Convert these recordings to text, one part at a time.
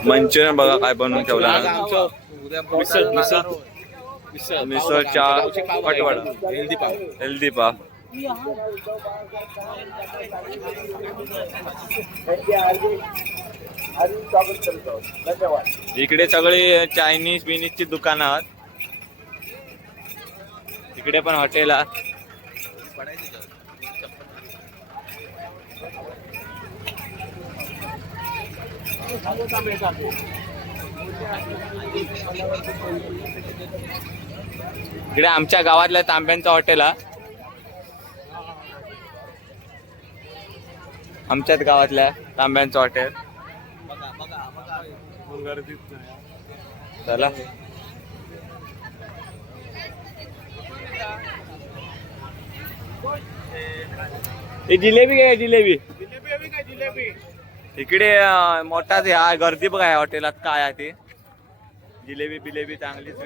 Manchurian बघा काय बनवून ठेवला मिसळ मिसळच्या पटवाडा. हेल्दी पाव. हेल्दी पाव. इकडे सगळी चायनीज बिनीजची दुकानं आहेत. इकडे पण हॉटेल आहे इकडे आमच्या गावातल्या तांब्यांचं हॉटेल हा. आमच्याच गावातल्या तांब्यांचं हॉटेल. चला. हे जिलेबी काय जिलेबी. इकडे मोठाच हा गर्दी बघा हॉटेलात काय आहे ते. जिलेबी बिलेबी चांगलीच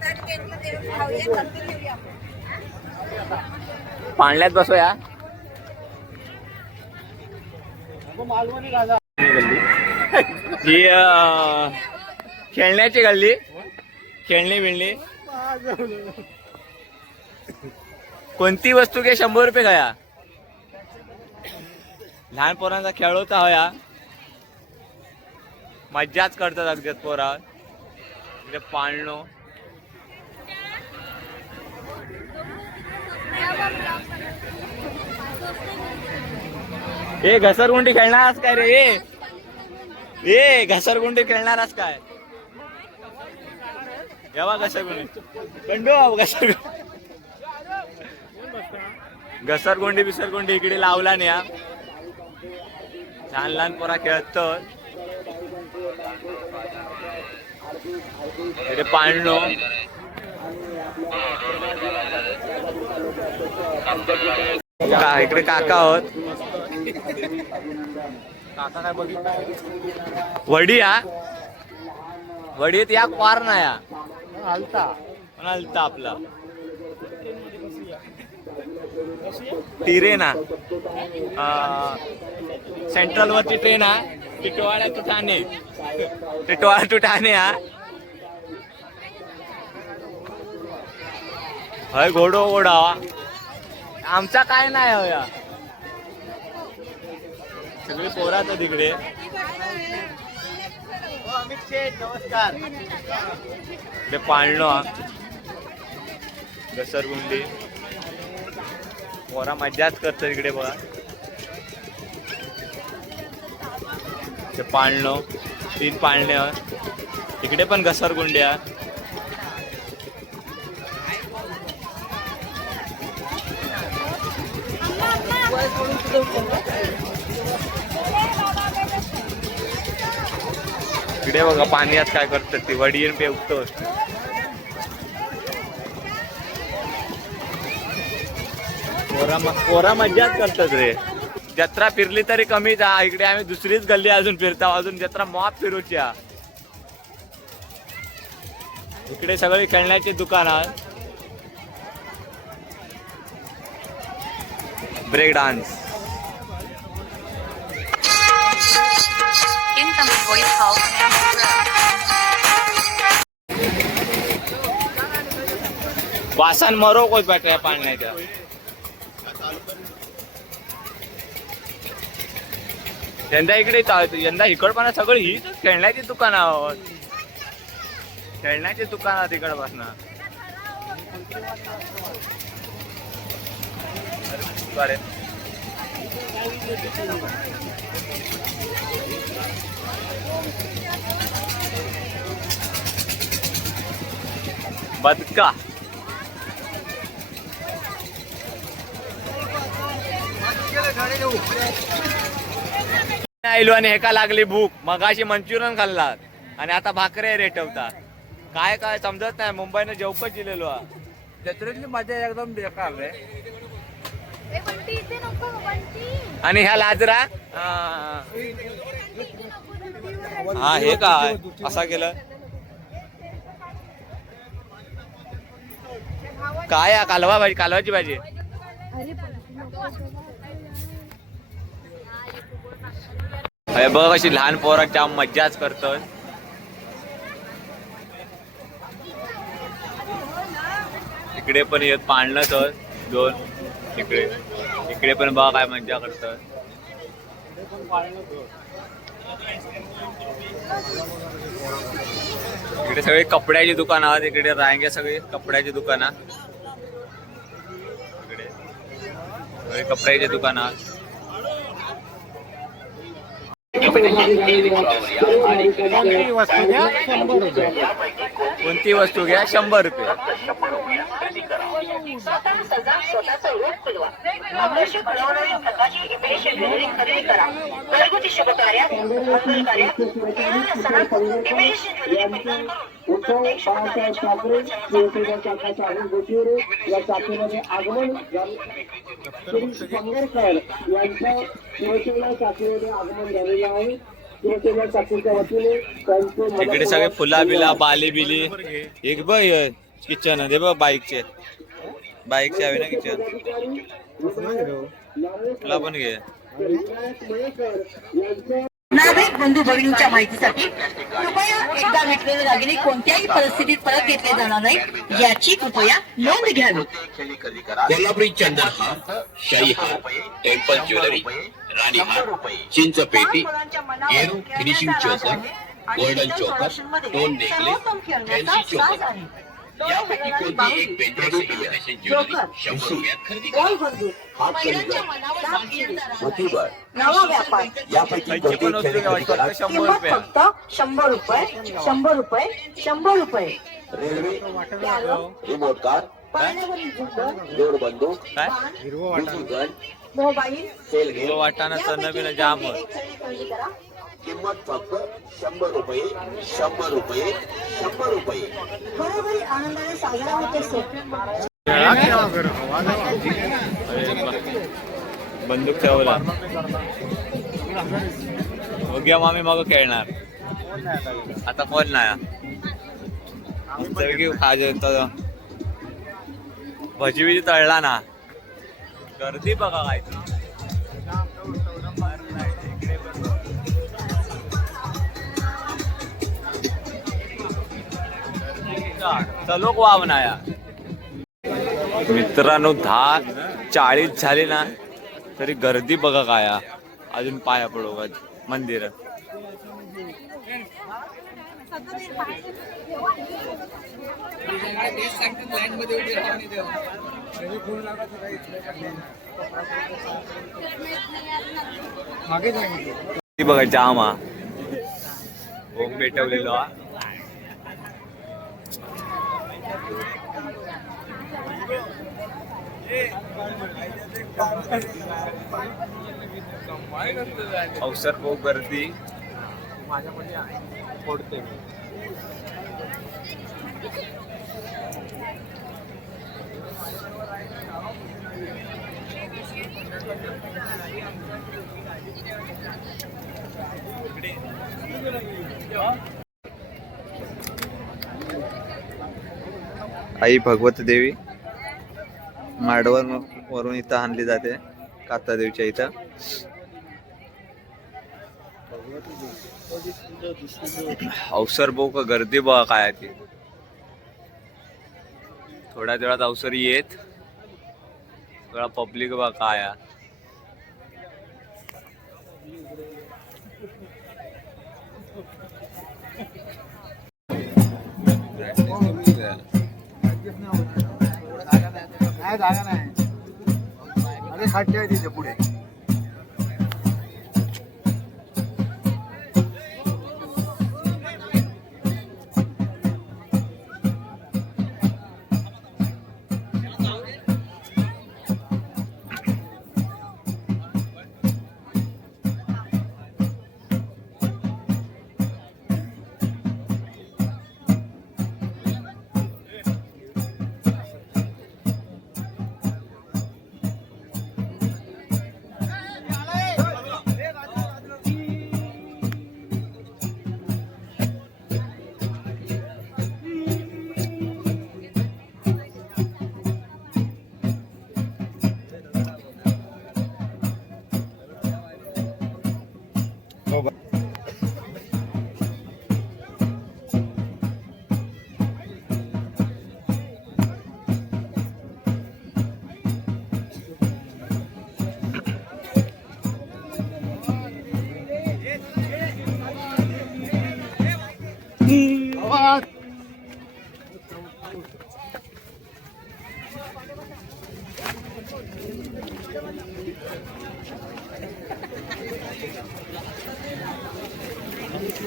पाण्यात पाळण्यात बसूया ही खेळण्याची गल्ली. खेळणी बिळणी. कोणती वस्तू घे शंभर रुपये घ्या लहान पोरांचा खेळवता होया मज्जाच करतात अगदी पोरा. इकडे पाळणो. ए घसरगुंडी खेळणार आज काय रे? ए घसरगुंडी खेळणार आज काय? जेव्हा घसरगुंडी. कंडो घसर घसरगुंडी. बिसरगुंडी इकडे लावला नाही हा लहान लहान पोरा खेळत पांडण पाळणो. का इकडे काका आहोत. वडी हा? वडीत या पार ना या हलता हलता आपला. टिरेन हा सेंट्रल वरची ट्रेन हा. टिटवाळा टू ठाणे. टिटवाळा टू ठाणे हा. हय घोडो ओढावा. आमचा काय नाही होया. सगळी पोरात तिकडे. नमस्कार. इकडे पाळणो हा. घसरगुंडी. पोरा मज्जाच करतात इकडे बघा. ते पाळणो तीन पाळणे आहेत. इकडे पण घसरगुंडी आहे इकडे बघा पाण्यात काय करतात ते वडील पे उठतो कोरा मज्जाच करतात रे. जत्रा फिरली तरी कमी जा इकडे आम्ही दुसरीच गल्ली अजून फिरता अजून जत्रा मॉप फिरूच्या. इकडे सगळे खेळण्याची दुकान ब्रेक डान्स. Pro. वासन मरो कोच बॅटऱ्या पाळण्याच्या यंदा इकडे चा- यंदा इकडपणा सगळी हीच खेळण्याची दुकान आहोत खेळण्याची दुकान आहोत इकडपासून बरे बदका आयलो आणि एका लागली भूक? मगाशी मंचुरियन खाल्लात. आणि आता भाकरे रेटवता. काय काय समजत नाही मुंबईनं जेवकच दिलेलो हा. जत्रेतली मजा एकदम बेकार रे. ए, बंटी इथे नको बंटी. आणि ह्या लाजरा? हा. हा हे. काय असा केलं. काय? कालवा भाजी कालवाची भाजी? अरे बघ अशी लहान पोरं जाम मज्जाच करतोय. इकडे पण येत पाळणं तर दोन. इकडे. इकडे पण बघा काय मज्जा करतोय. इकडे सगळे कपड्याची दुकान आहेत इकडे रांगे सगळे कपड्याची दुकान इकडे. सगळे कपड्याची दुकान आहेत. कोणती वस्तू घ्या? शंभर रुपये. कोणती वस्तू घ्या शंभर रुपये घरगुती शुभ कार्यात प्रत्येक शुभ कार्याच्या मंगल चमकदार या चाकीमध्ये आगमन श्री संगरकर शिवसेना चाकीमध्ये आगमन झालेलं आहे. शिवसेना चाकीच्या वतीने त्यांचे मदत- इकडे सगळे फुला बिला बाली बिली एक बघ किचन दे बघ बाईकचे. बाईकचे हवे ना किचन तुला पण घे. मयेकर नागरिक बंधू भगिनींच्या माहितीसाठी कृपया एकदा विकलेले दागिने कोणत्याही परिस्थितीत परत घेतले जाणार नाही याची कृपया नोंद घ्यावी. कोल्हापुरी चंदन हार शाही शाहीहार टेम्पल ज्वेलरी राणी राणीहार चिंचपेटी येरू फिनिशिंग चोकर गोल्डन चोकर दोन नेकलेस फॅन्सी चोकर नवा व्यापार. फक्त शंभर किंमत रुपये. फक्त शंभर रुपये. शंभर रुपये. शंभर रुपये. Railway remote car mobile. Sale वाटाणा जाम किंमत फक्त शंभर रुपये शंभर रुपये शंभर रुपये. घरोघरी आनंदाने साजरा होत असतो. बंदूक ठेवला. बघूया मामी मग खेळणार. आता कोण नाही? सगळी खाजे तर भजी बिजी तळला ना. गर्दी बघा काय चलो वाव नाया मित्रांनो दहा चाळीस झाली ना तरी गर्दी बघा काय. अजून पाया पडो मंदिर. बघा जाम हा ओम पेटवलेलो हा अवसर खूप गर्दी. माझ्यामध्ये आहे फोडते मी आई भगवत देवी. माडवर वरून इथं आणली जाते काता देवीच्या इथं. अवसर बघू का गर्दी बघा काय ती. थोड्या वेळात अवसर येत. सगळा पब्लिक बघा काय Yeah. नाही जागा नाही. अरे खाट्या आहे तिथे पुढे. Oh,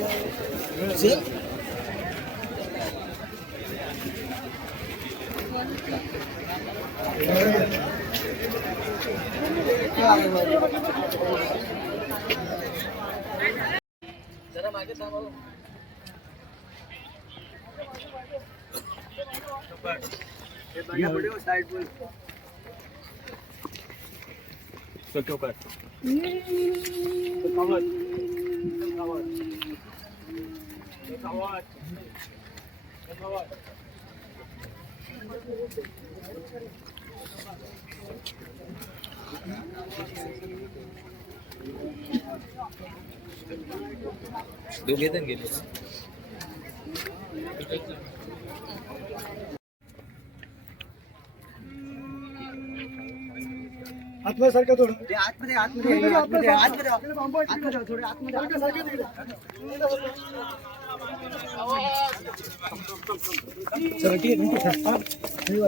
Dễ. जरा मागे थांबा साइड बोल तो क्यों कर कवर कवर Döngeden geliyorsun. आतमध्ये सारखं थोडं. आतमध्ये आतमध्ये आतमध्ये आतमध्ये थोडं आतमध्ये सारखं ठीक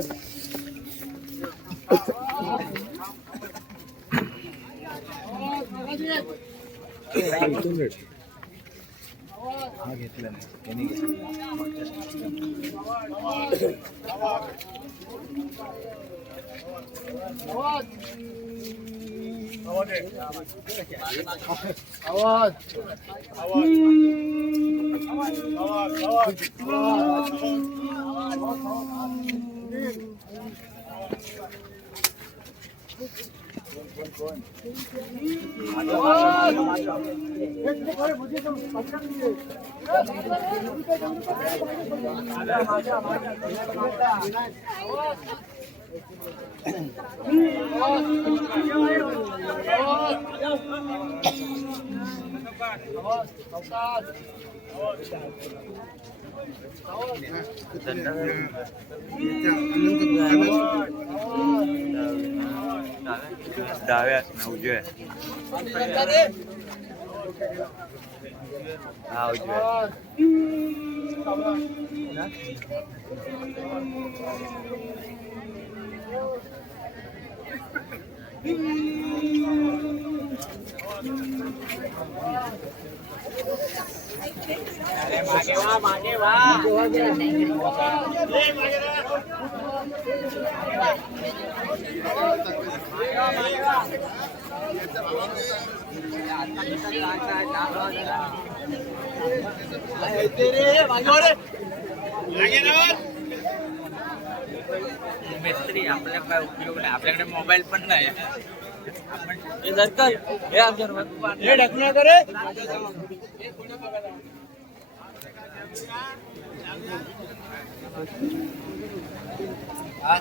आहे हा घेतला नाही त्यांनी घेतला धन्यवाद. डाव्या ना उजव्या हा उजव्या मिस्त्री आपल्या काय उपयोग नाही. आपल्याकडे मोबाईल पण नाही. आपण हे ढकलू नका रे. हा?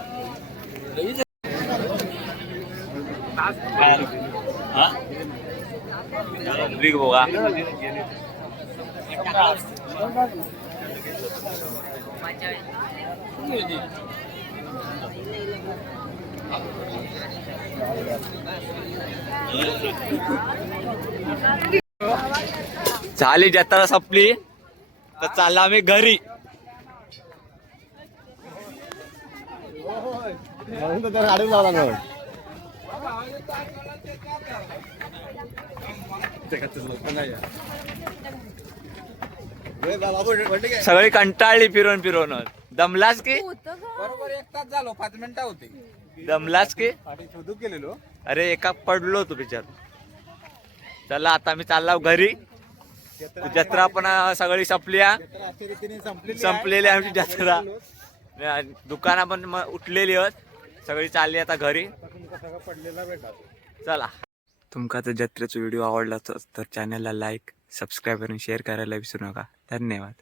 बिग बोगा झाली जत्रा संपली. तर चालला आम्ही घरी. सगळी कंटाळली फिरवून फिरवून दमलास की? का? बरोबर एक तास झालो पाच मिनिटं होते. दमलास की? शोधू गेलेलो अरे एका पडलो होतो बिचार. चला आता मी चालला घरी. जत्रा पण सगळी संपली हा. संपलेली आमची जत्रा. दुकानं पण उठलेली आहेत सगळी चालली आता घरी. चला. तुमका जर जत्रेचा व्हिडिओ आवडला तर चॅनलला लाईक सबस्क्राईब आणि शेअर करायला विसरू नका. धन्यवाद.